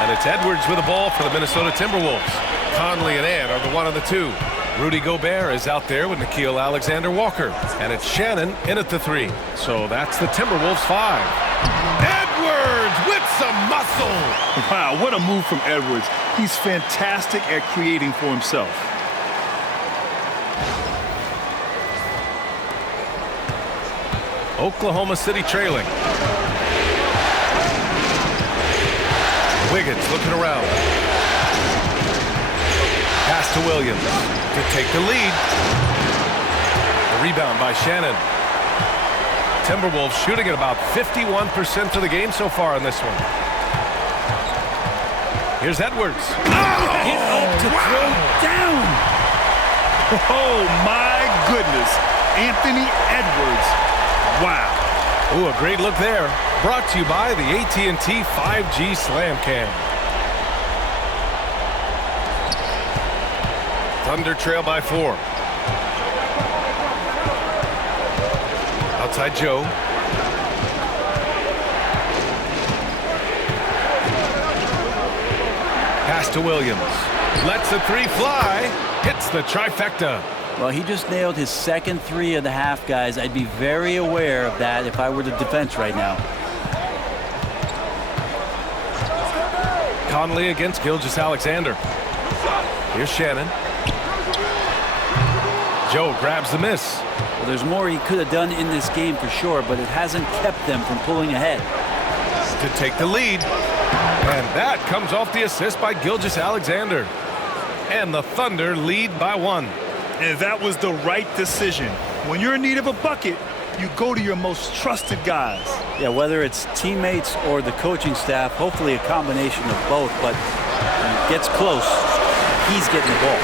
And it's Edwards with the ball for the Minnesota Timberwolves. Conley and Ant are the 1 and the 2. Rudy Gobert is out there with Nickeil Alexander-Walker. And it's Shannon in at the 3. So that's the Timberwolves 5. Edwards with some muscle. Wow, what a move from Edwards. He's fantastic at creating for himself. Oklahoma City trailing. Wiggins looking around. Pass to Williams to take the lead. A rebound by Shannon. Timberwolves shooting at about 51% for the game so far in this one. Here's Edwards. Get up to throw down. Oh, my goodness. Anthony Edwards. Wow. Ooh, a great look there. Brought to you by the AT&T 5G Slam Cam. Thunder trail by 4. Outside Joe. Pass to Williams. Lets the 3 fly. Hits the trifecta. Well, he just nailed his second 3 of the half, guys. I'd be very aware of that if I were the defense right now. Conley against Gilgeous-Alexander. Here's Shannon. Joe grabs the miss. Well, there's more he could have done in this game for sure, but it hasn't kept them from pulling ahead. To take the lead. And that comes off the assist by Gilgeous-Alexander. And the Thunder lead by 1. And that was the right decision. When you're in need of a bucket, you go to your most trusted guys. Yeah, whether it's teammates or the coaching staff, hopefully a combination of both, but when it gets close, he's getting the ball.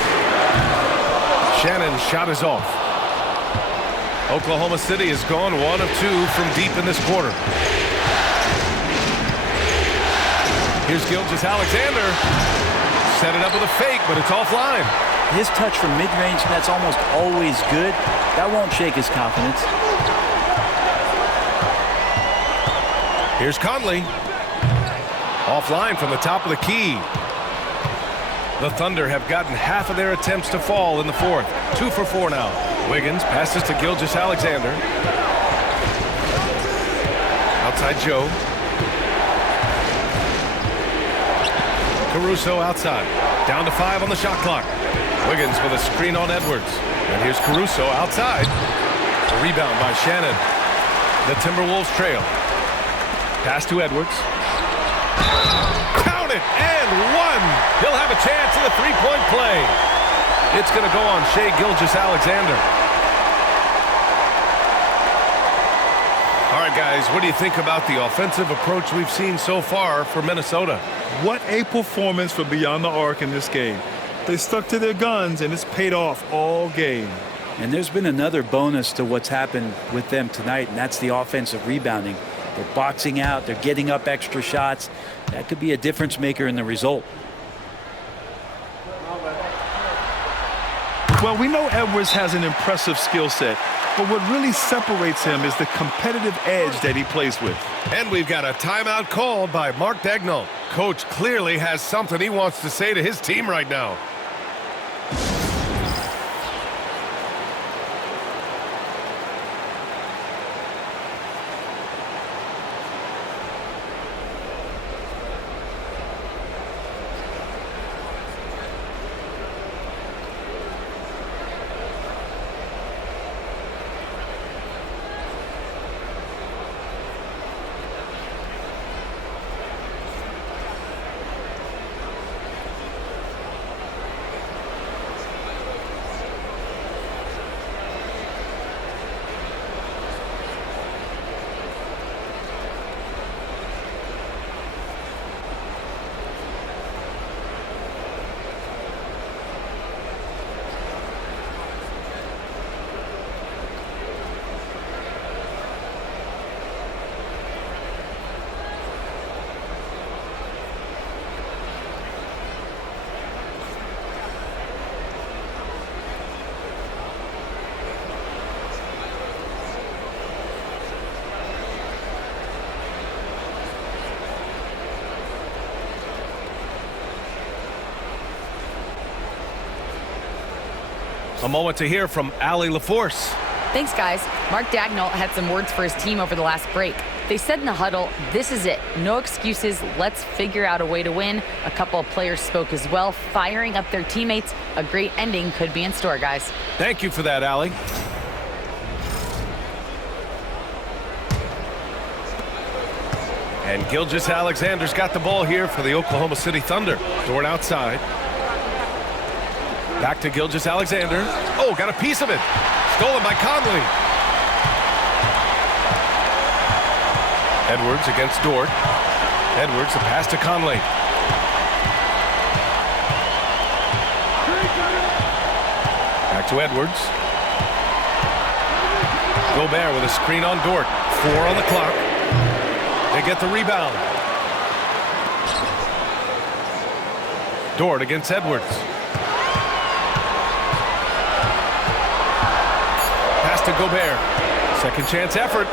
Shannon's shot is off. Oklahoma City has gone 1 of 2 from deep in this quarter. Here's Gilgeous-Alexander. Set it up with a fake, but it's offline. His touch from mid-range, that's almost always good. That won't shake his confidence. Here's Conley. Offline from the top of the key. The Thunder have gotten half of their attempts to fall in the 4th. 2 for 4 now. Wiggins passes to Gilgeous-Alexander. Outside Joe. Caruso outside. Down to 5 on the shot clock. Wiggins with a screen on Edwards. And here's Caruso outside. A rebound by Shannon. The Timberwolves trail. Pass to Edwards. Count it, and 1. He'll have a chance in the 3-point play. It's going to go on Shai Gilgeous-Alexander. All right, guys, what do you think about the offensive approach we've seen so far for Minnesota? What a performance for Beyond the Arc in this game. They stuck to their guns, and it's paid off all game. And there's been another bonus to what's happened with them tonight, and that's the offensive rebounding. They're boxing out. They're getting up extra shots. That could be a difference maker in the result. Well, we know Edwards has an impressive skill set, but what really separates him is the competitive edge that he plays with. And we've got a timeout called by Mark Daigneault. Coach clearly has something he wants to say to his team right now. A moment to hear from Allie LaForce. Thanks, guys. Mark Dagnall had some words for his team over the last break. They said in the huddle, this is it. No excuses. Let's figure out a way to win. A couple of players spoke as well, firing up their teammates. A great ending could be in store, guys. Thank you for that, Allie. And Gilgeous-Alexander's got the ball here for the Oklahoma City Thunder. Dort outside. Back to Gilgeous-Alexander. Oh, got a piece of it. Stolen by Conley. Edwards against Dort. Edwards, the pass to Conley. Back to Edwards. Gobert with a screen on Dort. 4 on the clock. They get the rebound. Dort against Edwards. Pass to Gobert. Second chance effort.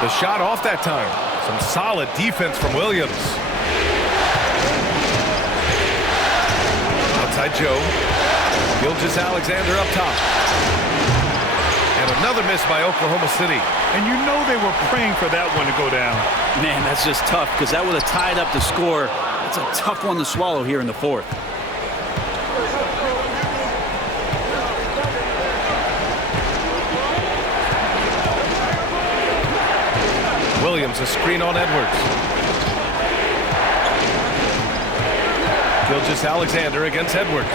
The shot off that time. Some solid defense from Williams. Outside Joe. Gilgeous-Alexander up top. And another miss by Oklahoma City. And you know they were praying for that one to go down. Man, that's just tough because that would have tied up the score. That's a tough one to swallow here in the fourth. Williams, a screen on Edwards. Gilgeous-Alexander against Edwards.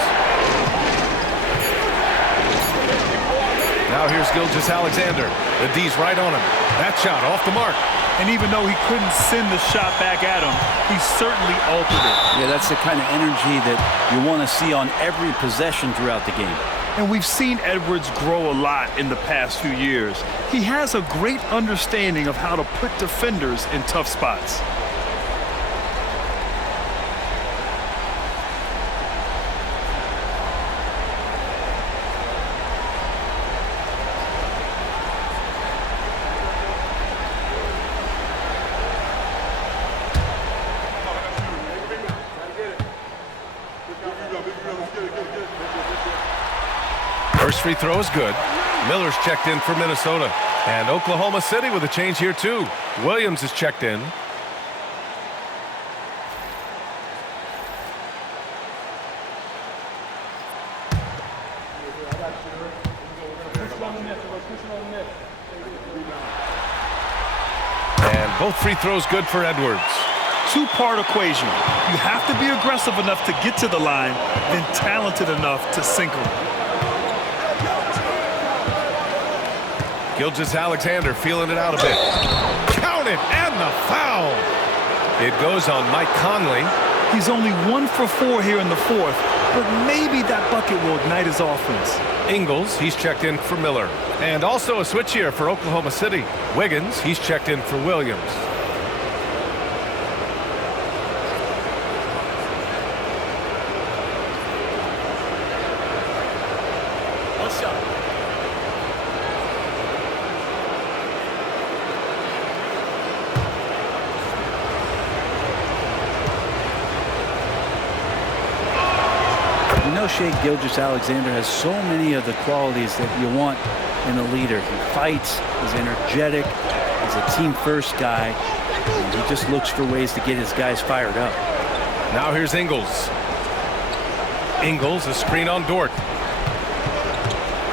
Now here's Gilgeous-Alexander. The D's right on him. That shot off the mark. And even though he couldn't send the shot back at him, he certainly altered it. Yeah, that's the kind of energy that you want to see on every possession throughout the game. And we've seen Edwards grow a lot in the past few years. He has a great understanding of how to put defenders in tough spots. First free throw is good. Miller's checked in for Minnesota. And Oklahoma City with a change here too. Williams is checked in. And both free throws good for Edwards. Two-part equation. You have to be aggressive enough to get to the line, then talented enough to sink them. Gilgeous-Alexander feeling it out a bit. Count it, and the foul. It goes on Mike Conley. He's only 1 for 4 here in the fourth, but maybe that bucket will ignite his offense. Ingles, he's checked in for Miller. And also a switch here for Oklahoma City. Wiggins, he's checked in for Williams. Shai Gilgeous-Alexander has so many of the qualities that you want in a leader. He fights, he's energetic, he's a team-first guy, and he just looks for ways to get his guys fired up. Now here's Ingles. Ingles, a screen on Dort.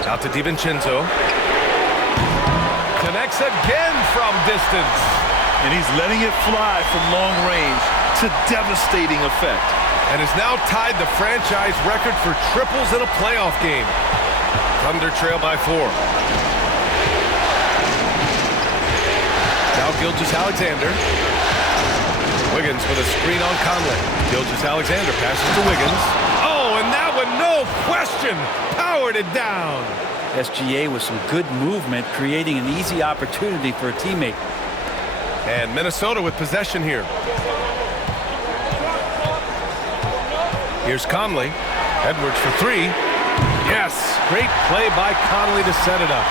Out to DiVincenzo. Connects again from distance. And he's letting it fly from long range to devastating effect. And has now tied the franchise record for triples in a playoff game. Thunder trail by 4. Now Gilgeous-Alexander. Wiggins with a screen on Conley. Gilgeous-Alexander passes to Wiggins. Oh, and that one, no question, powered it down. SGA with some good movement, creating an easy opportunity for a teammate. And Minnesota with possession here. Here's Conley. Edwards for 3. Yes, great play by Conley to set it up.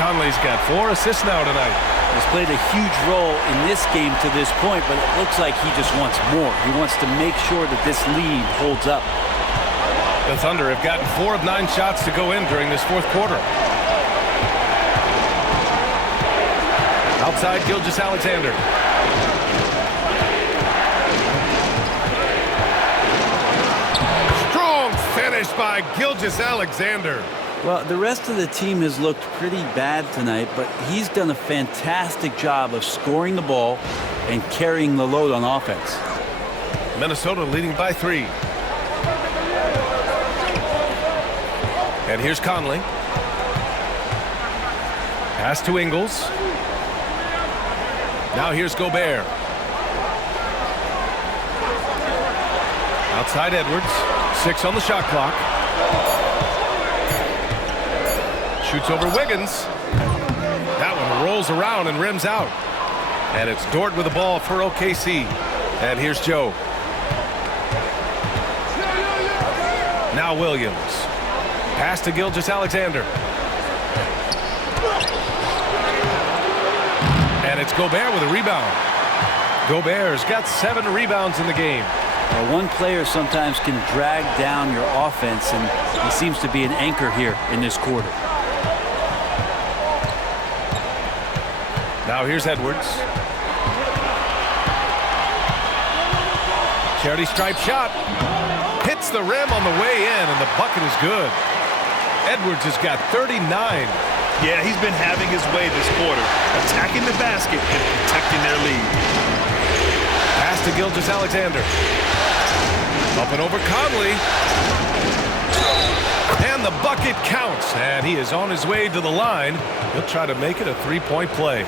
Conley's got 4 assists now tonight. He's played a huge role in this game to this point, but it looks like he just wants more. He wants to make sure that this lead holds up. The Thunder have gotten 4 of 9 shots to go in during this fourth quarter. Outside, Gilgeous-Alexander. Strong finish by Gilgeous-Alexander. Well, the rest of the team has looked pretty bad tonight, but he's done a fantastic job of scoring the ball and carrying the load on offense. Minnesota leading by 3. And here's Conley. Pass to Ingles. Now here's Gobert. Outside Edwards. 6 on the shot clock. Shoots over Wiggins. That one rolls around and rims out. And it's Dort with the ball for OKC. And here's Joe. Now Williams. Pass to Gilgeous-Alexander. And it's Gobert with a rebound. Gobert's got 7 rebounds in the game. Well, one player sometimes can drag down your offense, and he seems to be an anchor here in this quarter. Now here's Edwards. Charity stripe shot. Hits the rim on the way in, and the bucket is good. Edwards has got 39. Yeah, he's been having his way this quarter, attacking the basket and protecting their lead. Pass to Gilgeous-Alexander. Up and over Conley. And the bucket counts, and he is on his way to the line. He'll try to make it a 3-point play.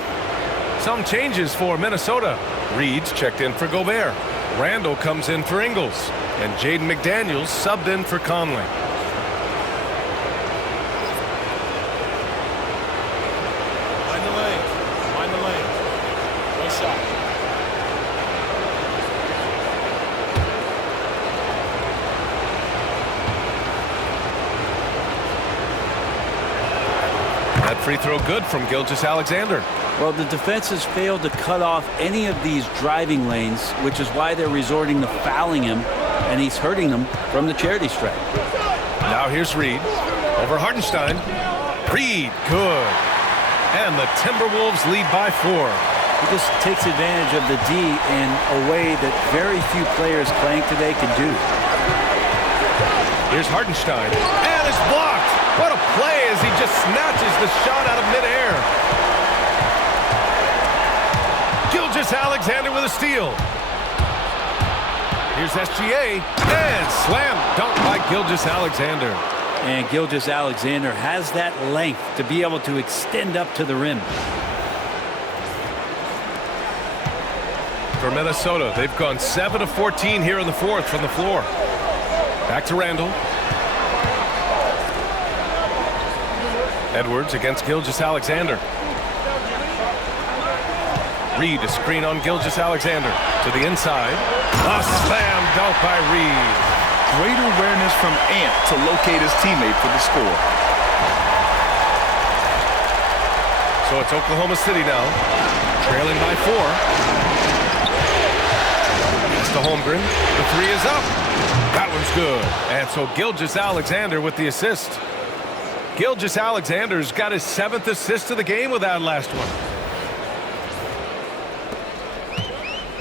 Some changes for Minnesota. Reed's checked in for Gobert. Randall comes in for Ingles. And Jaden McDaniels subbed in for Conley. Find the lane. No shot. That free throw good from Gilgeous-Alexander. Well, the defense has failed to cut off any of these driving lanes, which is why they're resorting to fouling him, and he's hurting them from the charity stripe. Now here's Reed. Over Hartenstein. Reed, good. And the Timberwolves lead by 4. He just takes advantage of the D in a way that very few players playing today can do. Here's Hartenstein. And it's blocked. What a play as he just snatches the shot out of midair. Gilgeous-Alexander with a steal. Here's SGA. And slam dunk by Gilgeous-Alexander. And Gilgeous-Alexander has that length to be able to extend up to the rim. For Minnesota, they've gone 7 of 14 here in the fourth from the floor. Back to Randall. Edwards against Gilgeous-Alexander. Reed, a screen on Gilgeous-Alexander. To the inside. A slam dunk by Reed. Great awareness from Ant to locate his teammate for the score. So it's Oklahoma City now, trailing by 4. That's to Holmgren. The 3 is up. That one's good. And so Gilgeous-Alexander with the assist. Gilgeous-Alexander's got his 7th assist of the game with that last one.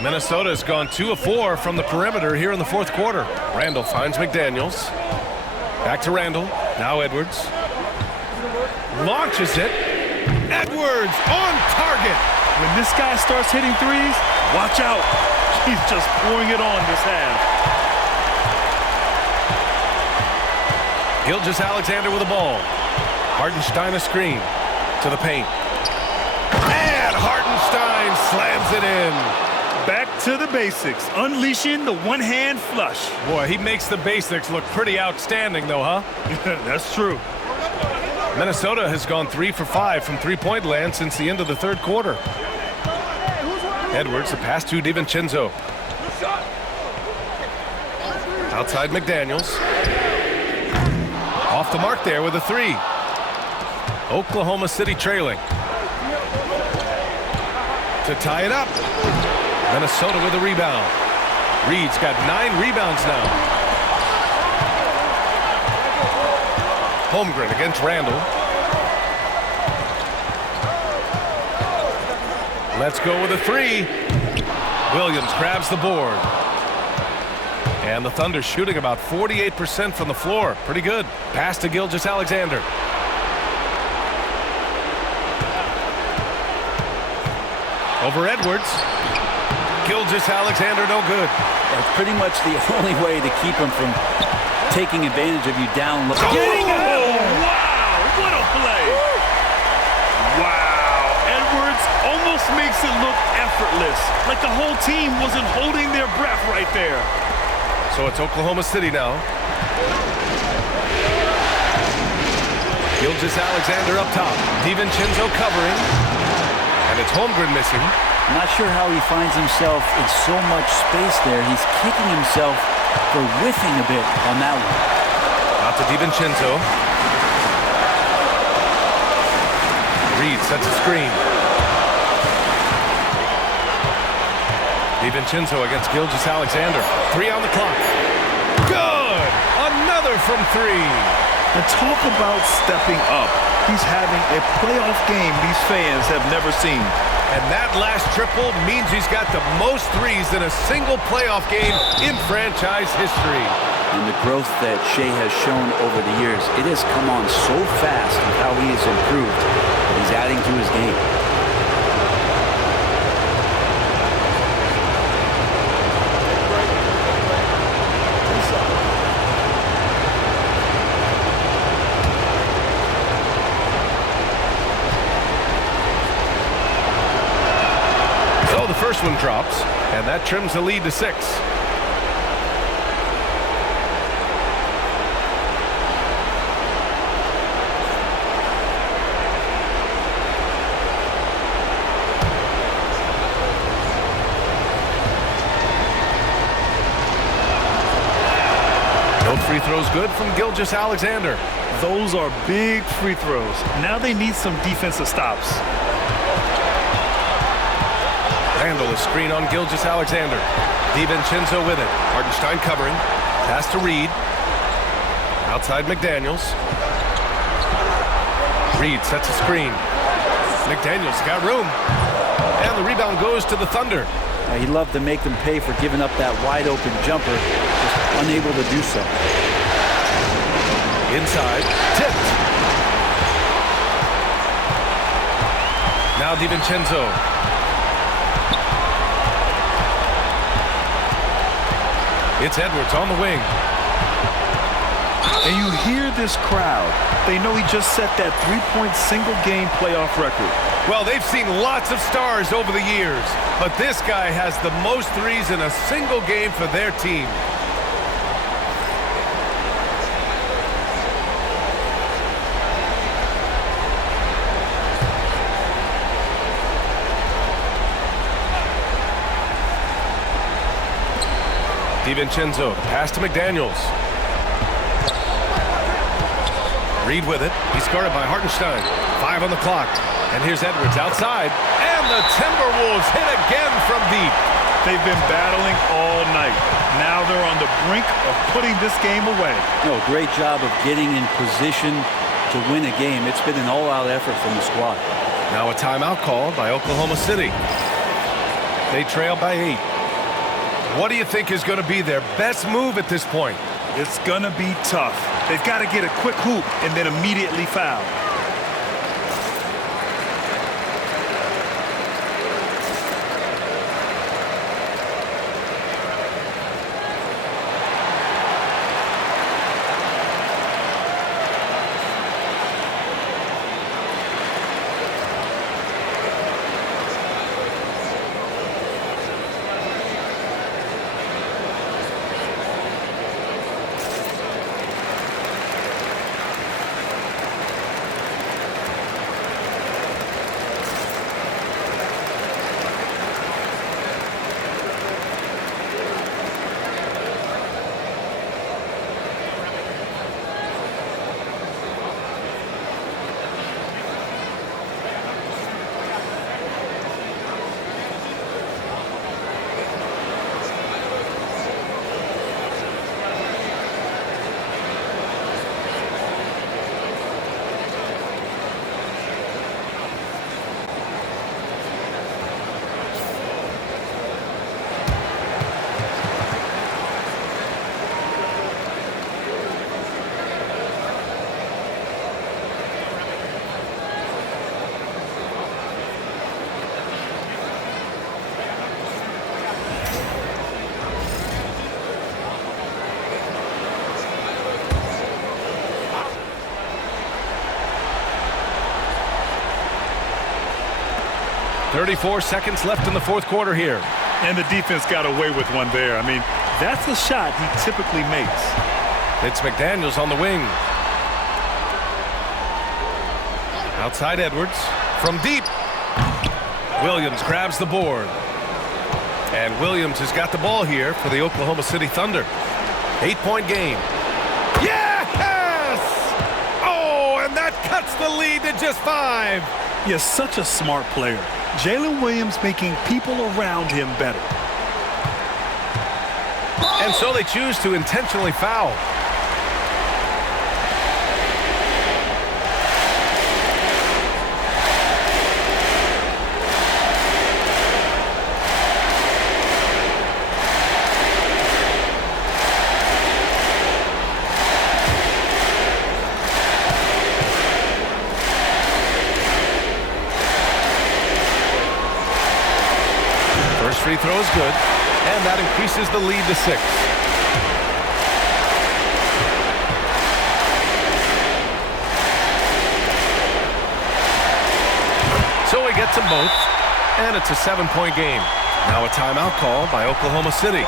Minnesota has gone 2 of 4 from the perimeter here in the fourth quarter. Randall finds McDaniels. Back to Randall. Now Edwards. Launches it. Edwards on target. When this guy starts hitting threes, watch out. He's just pouring it on this half. Gilgeous-Alexander with the ball. Hartenstein a screen to the paint. And Hartenstein slams it in. Back to the basics, unleashing the one-hand flush. Boy, he makes the basics look pretty outstanding, though, huh? That's true. Minnesota has gone 3 for 5 from three-point land since the end of the third quarter. Edwards, the pass to DiVincenzo. Outside McDaniels. Off the mark there with a 3. Oklahoma City trailing. To tie it up. Minnesota with a rebound. Reed's got 9 rebounds now. Holmgren against Randall. Let's go with a three. Williams grabs the board. And the Thunder shooting about 48% from the floor. Pretty good. Pass to Gilgeous-Alexander. Over Edwards. Gilgeous-Alexander no good. That's pretty much the only way to keep him from taking advantage of you down. Getting out! Wow, what a play! Wow, Edwards almost makes it look effortless, like the whole team wasn't holding their breath right there. So it's Oklahoma City now. Gilgeous-Alexander up top. DiVincenzo covering. And it's Holmgren missing. Not sure how he finds himself in so much space there. He's kicking himself for whiffing a bit on that one. Out to DiVincenzo. Reed sets a screen. DiVincenzo against Gilgeous-Alexander. 3 on the clock. Good! Another from 3. And talk about stepping up. He's having a playoff game these fans have never seen. And that last triple means he's got the most threes in a single playoff game in franchise history. And the growth that Shea has shown over the years, it has come on so fast with how he has improved. He's adding to his game. First one drops, and that trims the lead to 6. No free throws good from Gilgeous-Alexander. Those are big free throws. Now they need some defensive stops. Randall is screen on Gilgeous-Alexander. DiVincenzo with it. Hartenstein covering. Pass to Reed. Outside McDaniels. Reed sets a screen. McDaniels got room. And the rebound goes to the Thunder. He loved to make them pay for giving up that wide open jumper. Just unable to do so. Inside. Tipped. Now DiVincenzo. It's Edwards on the wing. And you hear this crowd. They know he just set that three-point single-game playoff record. Well, they've seen lots of stars over the years, but this guy has the most threes in a single game for their team. DiVincenzo, pass to McDaniels. Reed with it. He's guarded by Hartenstein. 5 on the clock. And here's Edwards outside. And the Timberwolves hit again from deep. They've been battling all night. Now they're on the brink of putting this game away. No, great job of getting in position to win a game. It's been an all-out effort from the squad. Now a timeout called by Oklahoma City. They trail by 8. What do you think is going to be their best move at this point? It's going to be tough. They've got to get a quick hoop and then immediately foul. 34 seconds left in the fourth quarter here. And the defense got away with one there. I mean, that's a shot he typically makes. It's McDaniels on the wing. Outside Edwards. From deep. Williams grabs the board. And Williams has got the ball here for the Oklahoma City Thunder. 8-point game. Yes! Oh, and that cuts the lead to just 5. He is such a smart player. Jalen Williams making people around him better. And so they choose to intentionally foul. Free throw is good, and that increases the lead to 6. So he gets them both, and it's a 7-point game. Now a timeout call by Oklahoma City.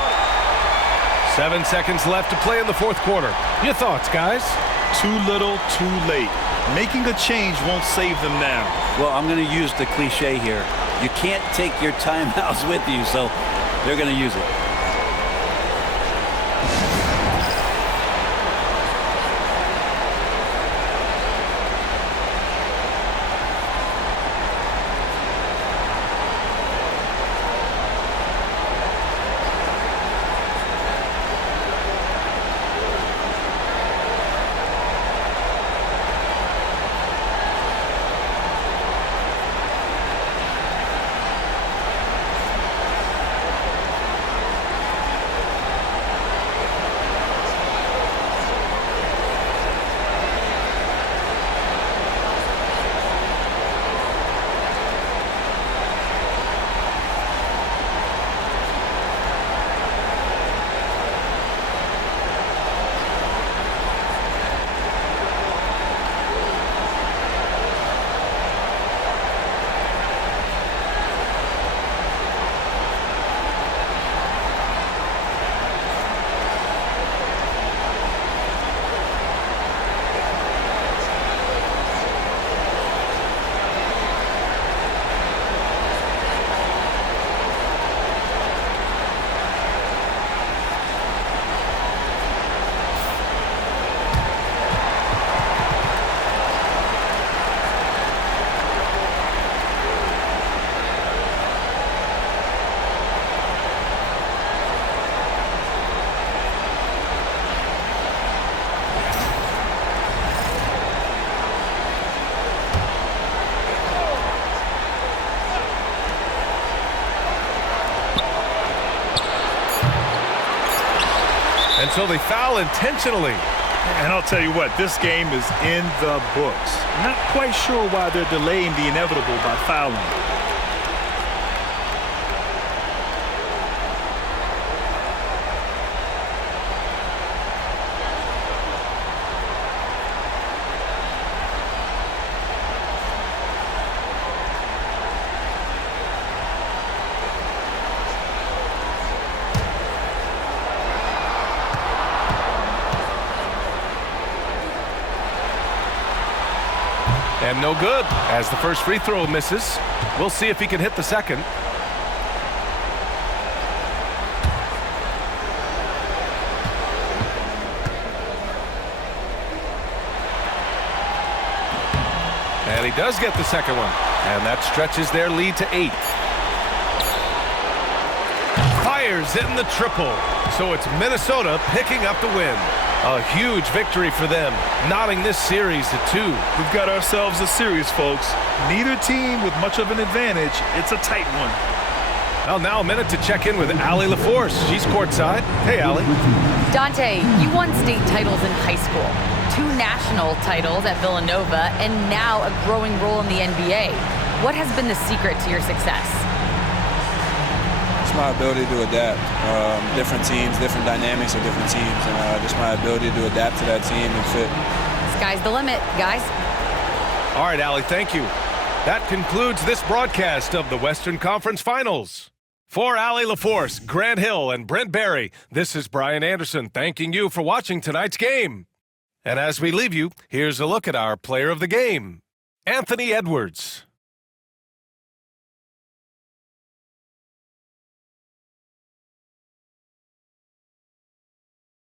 7 seconds left to play in the fourth quarter. Your thoughts, guys? Too little, too late. Making a change won't save them now. Well, I'm going to use the cliche here. You can't take your timeouts with you, so they're going to use it. And so they foul intentionally. And I'll tell you what, this game is in the books. Not quite sure why they're delaying the inevitable by fouling. And no good, as the first free throw misses. We'll see if he can hit the second. And he does get the second one. And that stretches their lead to 8. Fires in the triple. So it's Minnesota picking up the win. A huge victory for them, knotting this series to 2. We've got ourselves a series, folks. Neither team with much of an advantage. It's a tight one. Well, now a minute to check in with Allie LaForce. She's courtside. Hey, Allie. Dante, you won state titles in high school, 2 national titles at Villanova, and now a growing role in the NBA. What has been the secret to your success? It's my ability to adapt. Different teams, different dynamics of different teams, and just my ability to adapt to that team and fit. Sky's the limit, guys. All right, Allie, thank you. That concludes this broadcast of the Western Conference Finals. For Allie LaForce, Grant Hill, and Brent Barry, this is Brian Anderson thanking you for watching tonight's game. And as we leave you, here's a look at our player of the game, Anthony Edwards.